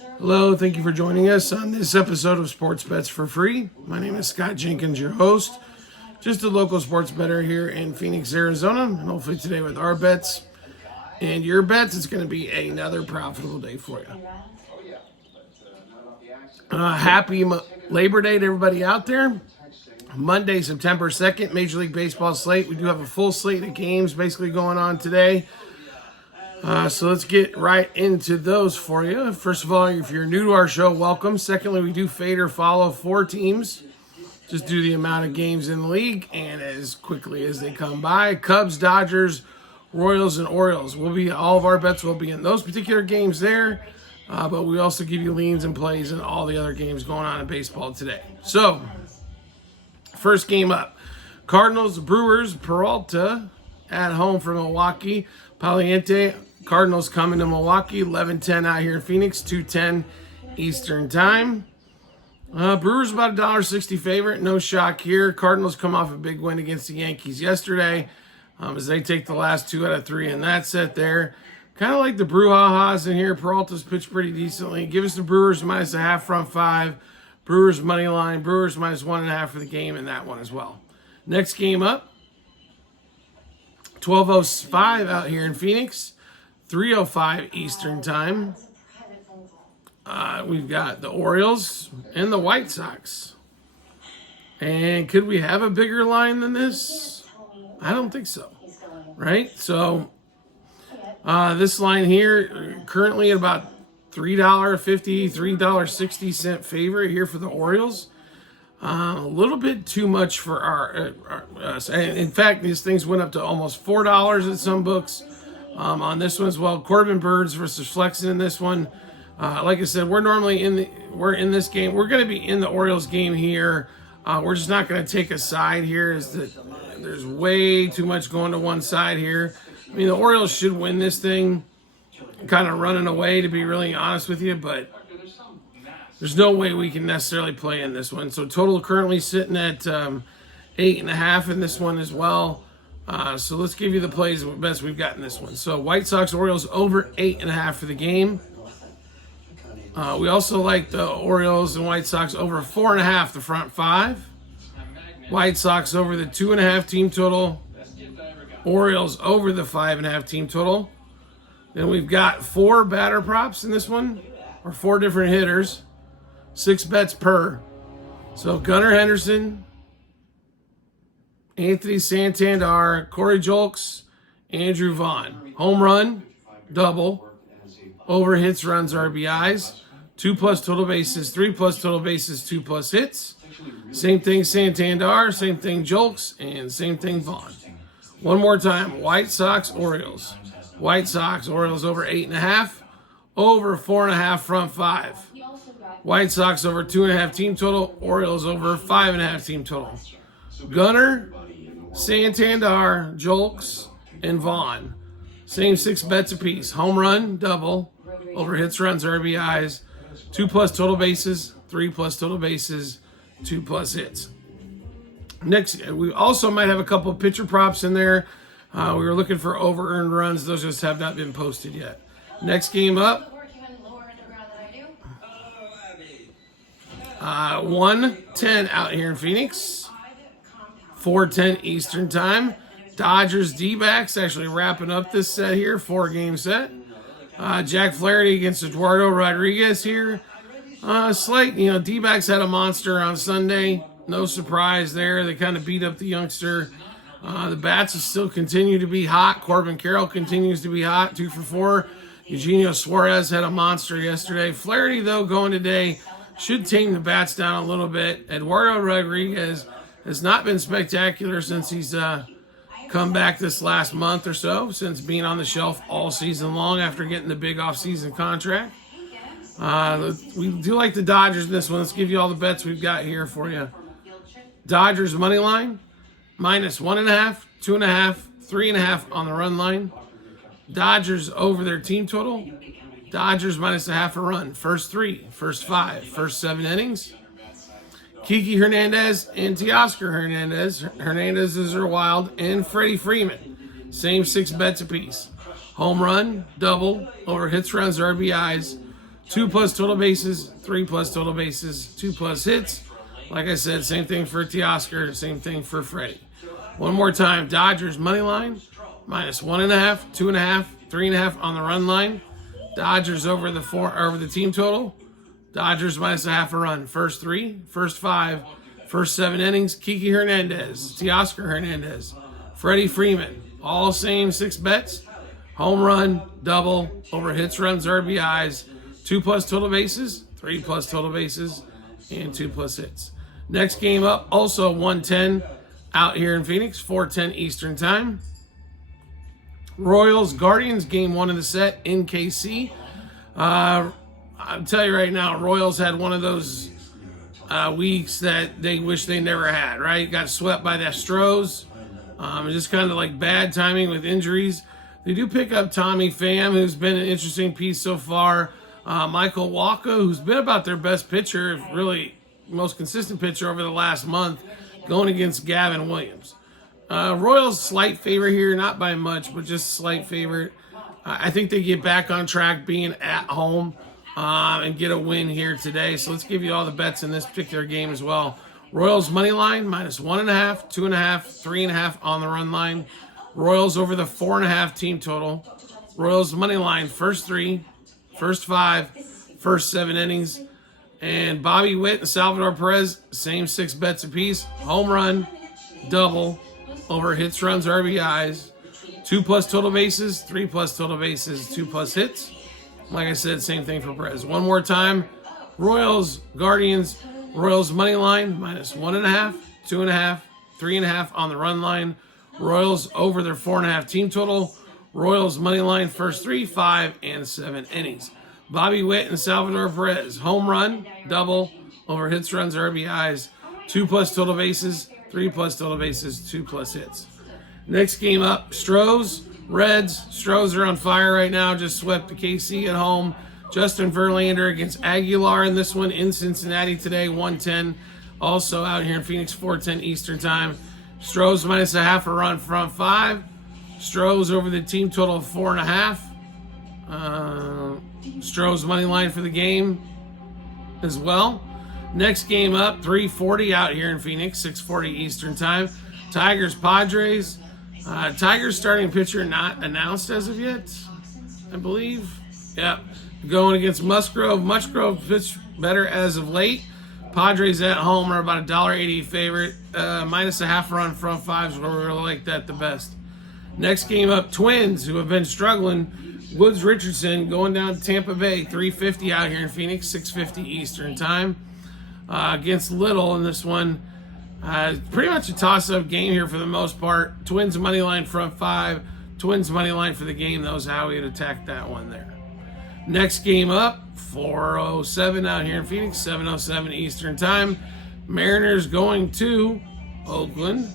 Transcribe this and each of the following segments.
Hello, thank you for joining us on this episode of Sports Bets for Free. My name is Scott Jenkins, your host. Just a local sports bettor here in Phoenix, Arizona. And hopefully today with our bets and your bets, it's going to be another profitable day for you. Happy Labor Day to everybody out there. Monday, September 2nd, Major League Baseball slate. We do have a full slate of games basically going on today. So let's get right into those for you. First of all, if you're new to our show, welcome. Secondly, we do fade or follow 4 teams. Just do the amount of games in the league and as quickly as they come by. Cubs, Dodgers, Royals, and Orioles. All of our bets will be in those particular games there. But we also give you leans and plays in all the other games going on in baseball today. So, first game up. Cardinals, Brewers, Peralta at home for Milwaukee. Paliente, Cardinals coming to Milwaukee, 11:10 out here in Phoenix, 2:10 Eastern Time. Brewers about $1.60 favorite, no shock here. Cardinals come off a big win against the Yankees yesterday as they take the last 2 out of 3 in that set there. Kind of like the Brouhahas in here. Peralta's pitched pretty decently. Give us the Brewers minus a half front 5. Brewers money line. Brewers minus 1.5 for the game in that one as well. Next game up. 12:05 out here in Phoenix. 3:05 Eastern Time. We've got the Orioles and the White Sox. And could we have a bigger line than this? I don't think so. Right? So this line here currently at about $3.50, $3.60 favorite here for the Orioles. A little bit too much for us. In fact, these things went up to almost $4 at some books on this one as well. Corbin Burns versus Flexen in this one. Like I said, we're in this game. We're going to be in the Orioles game here. We're just not going to take a side here. There's way too much going to one side here. I mean, the Orioles should win this thing, kind of running away, to be really honest with you, but there's no way we can necessarily play in this one. So total currently sitting at 8.5 in this one as well. So let's give you the plays best we've got in this one. So White Sox, Orioles over 8.5 for the game. We also like the Orioles and White Sox over 4.5 the front 5. White Sox over the 2.5 team total. Orioles over the 5.5 team total. Then we've got 4 batter props in this one, or 4 different hitters. 6 bets per. So Gunnar Henderson, Anthony Santander, Corey Julks, Andrew Vaughn. Home run, double, over hits, runs, RBIs. 2+ total bases, 3+ total bases, 2+ hits. Same thing Santander, same thing Julks, and same thing Vaughn. One more time, White Sox, Orioles. White Sox, Orioles over 8.5, over 4.5 front 5. White Sox over 2.5 team total, Orioles over 5.5 team total. Gunnar, Santander, Julks, and Vaughn. Same 6 bets apiece. Home run, double, over hits, runs, RBIs. 2+ total bases, 3+ total bases, 2+ hits. Next, we also might have a couple of pitcher props in there. We were looking for over-earned runs. Those just have not been posted yet. Next game up. 1:10 out here in Phoenix. 4:10 Eastern Time. Dodgers D-backs actually wrapping up this set here. 4-game set. Jack Flaherty against Eduardo Rodriguez here. Slight, D-backs had a monster on Sunday. No surprise there. They kind of beat up the youngster. The bats still continue to be hot. Corbin Carroll continues to be hot, 2 for 4. Eugenio Suarez had a monster yesterday. Flaherty, though, going today, should tame the bats down a little bit. Eduardo Rodriguez has not been spectacular since he's come back this last month or so, since being on the shelf all season long after getting the big off-season contract. We do like the Dodgers in this one. Let's give you all the bets we've got here for you. Dodgers money line, minus 1.5, 2.5, 3.5 on the run line. Dodgers over their team total. Dodgers minus a half a run. First 3, first 5, first 7 innings. Kiki Hernandez and Teoscar Hernandez. Hernandez's are wild. And Freddie Freeman. Same 6 bets apiece. Home run, double, over hits, runs, RBIs. 2 plus total bases, 3 plus total bases, 2 plus hits. Like I said, same thing for Teoscar, same thing for Freddie. One more time, Dodgers money line, minus 1.5, 2.5, 3.5 on the run line. Dodgers over the team total. Dodgers minus a half a run. First 3, first 5, first 7 innings. Kiki Hernandez, Teoscar Hernandez, Freddie Freeman, all same 6 bets. Home run, double, over hits, runs, RBIs, 2 plus total bases, 3 plus total bases, and 2 plus hits. Next game up, also 110 out here in Phoenix, 4:10 Eastern Time. Royals Guardians, game 1 of the set in KC. I'll tell you right now, Royals had one of those weeks that they wish they never had, right? Got swept by the Astros. Just kind of like bad timing with injuries. They do pick up Tommy Pham, who's been an interesting piece so far. Michael Wacha, who's been about their best pitcher, really most consistent pitcher over the last month, going against Gavin Williams. Royals slight favorite here, not by much, but just slight favorite. I think they get back on track being at home and get a win here today. So let's give you all the bets in this particular game as well. Royals money line, minus 1.5, 2.5, 3.5 on the run line. Royals over the 4.5 team total. Royals money line, first 3, first 5, first 7 innings. And Bobby Witt and Salvador Perez, same 6 bets apiece. Home run, double, over hits, runs, RBIs. 2 plus total bases, 3 plus total bases, 2 plus hits. Like I said, same thing for Perez. One more time. Royals, Guardians, Royals money line, minus 1.5, 2.5, 3.5 on the run line. Royals over their 4.5 team total. Royals money line, first 3, 5, and 7 innings. Bobby Witt and Salvador Perez, home run, double, over hits, runs, RBIs, 2 plus total bases, 3 plus total bases, 2 plus hits. Next game up, Stros, Reds. Stros are on fire right now, just swept the KC at home. Justin Verlander against Aguilar in this one in Cincinnati today, 110. Also out here in Phoenix, 4:10 Eastern Time. Stros minus a half a run, front 5. Stros over the team total of 4.5. Stros money line for the game as well. Next game up, 3:40 out here in Phoenix, 6:40 Eastern Time. Tigers Padres. Tigers starting pitcher not announced as of yet, I believe. Yep. Going against Musgrove. Musgrove pitched better as of late. Padres at home are about $1.80 favorite. Minus a half run, front 5s where we really like that the best. Next game up, Twins, who have been struggling. Woods Richardson going down to Tampa Bay, 3:50 out here in Phoenix, 6:50 Eastern Time. Against Little in this one. Pretty much a toss-up game here for the most part. Twins money line, front 5. Twins money line for the game. That was how we had attacked that one there. Next game up, 4:07 out here in Phoenix, 7:07 Eastern Time. Mariners going to Oakland.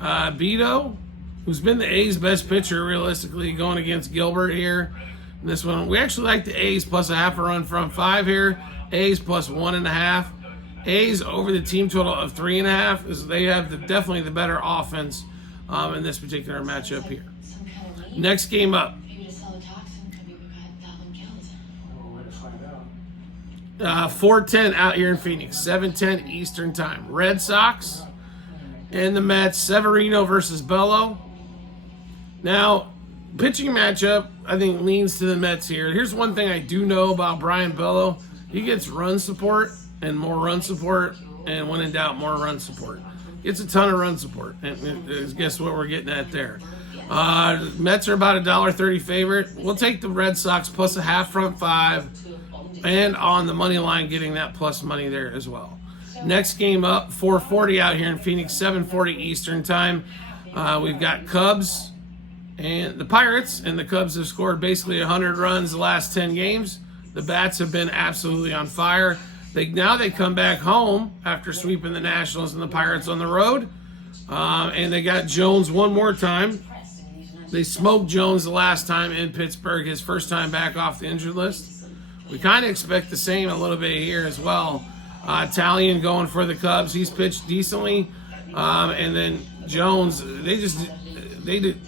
Beto, who's been the A's best pitcher realistically, going against Gilbert here. In this one, we actually like the A's plus a half a run from 5 here. A's plus 1.5. A's over the team total of 3.5. As they have definitely the better offense in this particular matchup here. Next game up. 4:10 out here in Phoenix, 7:10 Eastern Time. Red Sox and the Mets, Severino versus Bello. Now, pitching matchup, I think, leans to the Mets here. Here's one thing I do know about Brian Bello. He gets run support and more run support, and when in doubt, more run support. Gets a ton of run support, and guess what we're getting at there. Mets are about $1.30 favorite. We'll take the Red Sox plus a half front 5, and on the money line, getting that plus money there as well. Next game up, 4:40 out here in Phoenix, 7:40 Eastern Time. We've got Cubs and the Pirates, and the Cubs have scored basically 100 runs the last 10 games. The bats have been absolutely on fire. Now they come back home after sweeping the Nationals and the Pirates on the road, and they got Jones one more time. They smoked Jones the last time in Pittsburgh, his first time back off the injured list. We kind of expect the same a little bit here as well. Italian going for the Cubs. He's pitched decently. And then Jones, they did.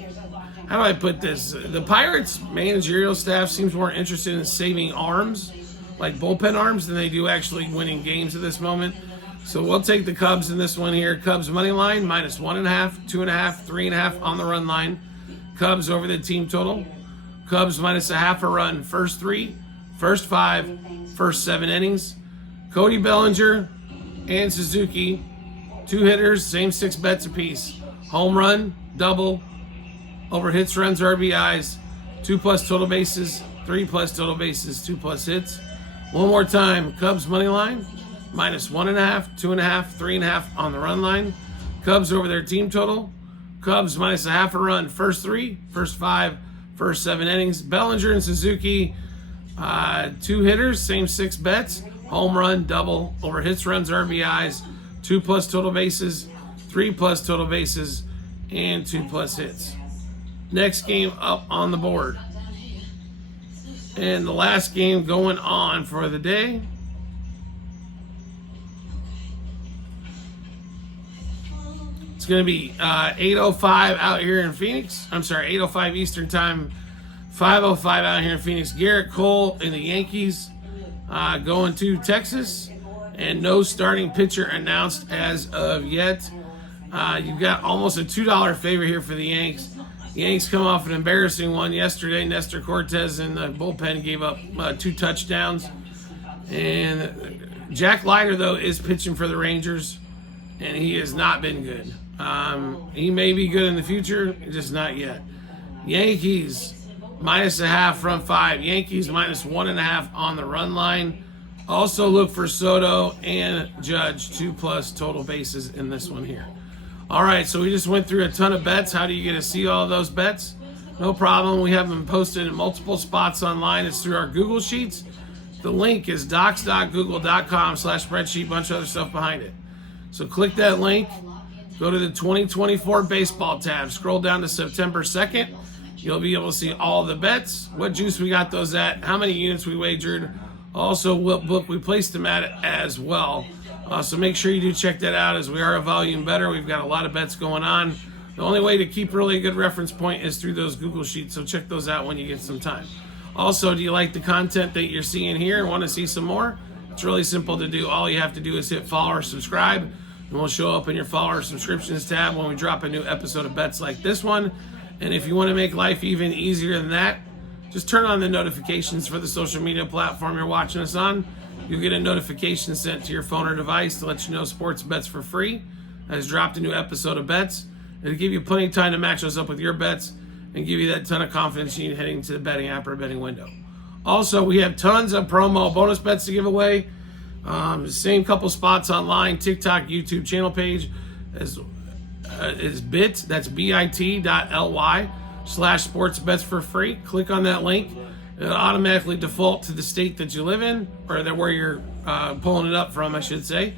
How do I put this? The Pirates managerial staff seems more interested in saving arms like bullpen arms than they do actually winning games at this moment. So we'll take the Cubs in this one here. Cubs money line minus 1.5, 2.5, 3.5 on the run line. Cubs over the team total. Cubs minus 0.5 a run. First 3, first 5, first 7 innings. Cody Bellinger and Suzuki, 2 hitters, same 6 bets apiece. Home run, double, over hits, runs, RBIs, 2+ total bases, 3+ total bases, 2+ hits. One more time, Cubs money line, minus 1.5, 2.5, 3.5 on the run line. Cubs over their team total. Cubs minus 0.5 a run. First 3, first 5, first 7 innings. Bellinger and Suzuki, 2 hitters, same 6 bets. Home run, double, over hits, runs, RBIs, 2+ total bases, 3+ total bases, and 2+ hits. Next game up on the board. And the last game going on for the day. It's going to be 8:05 out here in Phoenix. I'm sorry, 8:05 Eastern Time, 5:05 out here in Phoenix. Garrett Cole and the Yankees going to Texas, and no starting pitcher announced as of yet. You've got almost a $2 favorite here for the Yanks. The Yanks come off an embarrassing one yesterday. Nestor Cortez in the bullpen gave up 2 touchdowns. And Jack Leiter, though, is pitching for the Rangers, and he has not been good. He may be good in the future, just not yet. Yankees minus 0.5 front 5. Yankees minus 1.5 on the run line. Also look for Soto and Judge, 2+ total bases in this one here. All right, so we just went through a ton of bets. How do you get to see all of those bets? No problem. We have them posted in multiple spots online. It's through our Google Sheets. The link is docs.google.com/spreadsheet, bunch of other stuff behind it. So click that link, go to the 2024 baseball tab, scroll down to September 2nd. You'll be able to see all the bets, what juice we got those at, how many units we wagered, also what book we placed them at as well. So make sure you do check that out, as we are a volume better. We've got a lot of bets going on. The only way to keep really a good reference point is through those Google Sheets, so check those out when you get some time. Also, do you like the content that you're seeing here and want to see some more? It's really simple to do. All you have to do is hit follow or subscribe, and we'll show up in your follow or subscriptions tab when we drop a new episode of bets like this one. And if you want to make life even easier than that, just turn on the notifications for the social media platform you're watching us on. You'll get a notification sent to your phone or device to let you know Sports Bets for Free has dropped a new episode of bets. It'll give you plenty of time to match those up with your bets and give you that ton of confidence you need heading to the betting app or betting window. Also, we have tons of promo bonus bets to give away. Same couple spots online, TikTok, YouTube channel page is bit, that's bit.ly/sportsbets for free. Click on that link. It'll automatically default to the state that you live in, or that where you're pulling it up from, I should say.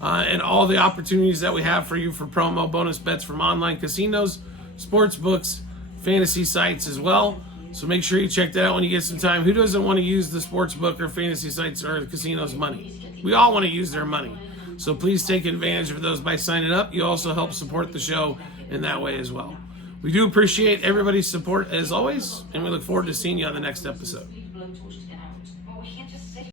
And all the opportunities that we have for you for promo bonus bets from online casinos, sports books, fantasy sites as well. So make sure you check that out when you get some time. Who doesn't want to use the sports book or fantasy sites or the casinos' money? We all want to use their money. So please take advantage of those by signing up. You also help support the show in that way as well. We do appreciate everybody's support as always, and we look forward to seeing you on the next episode.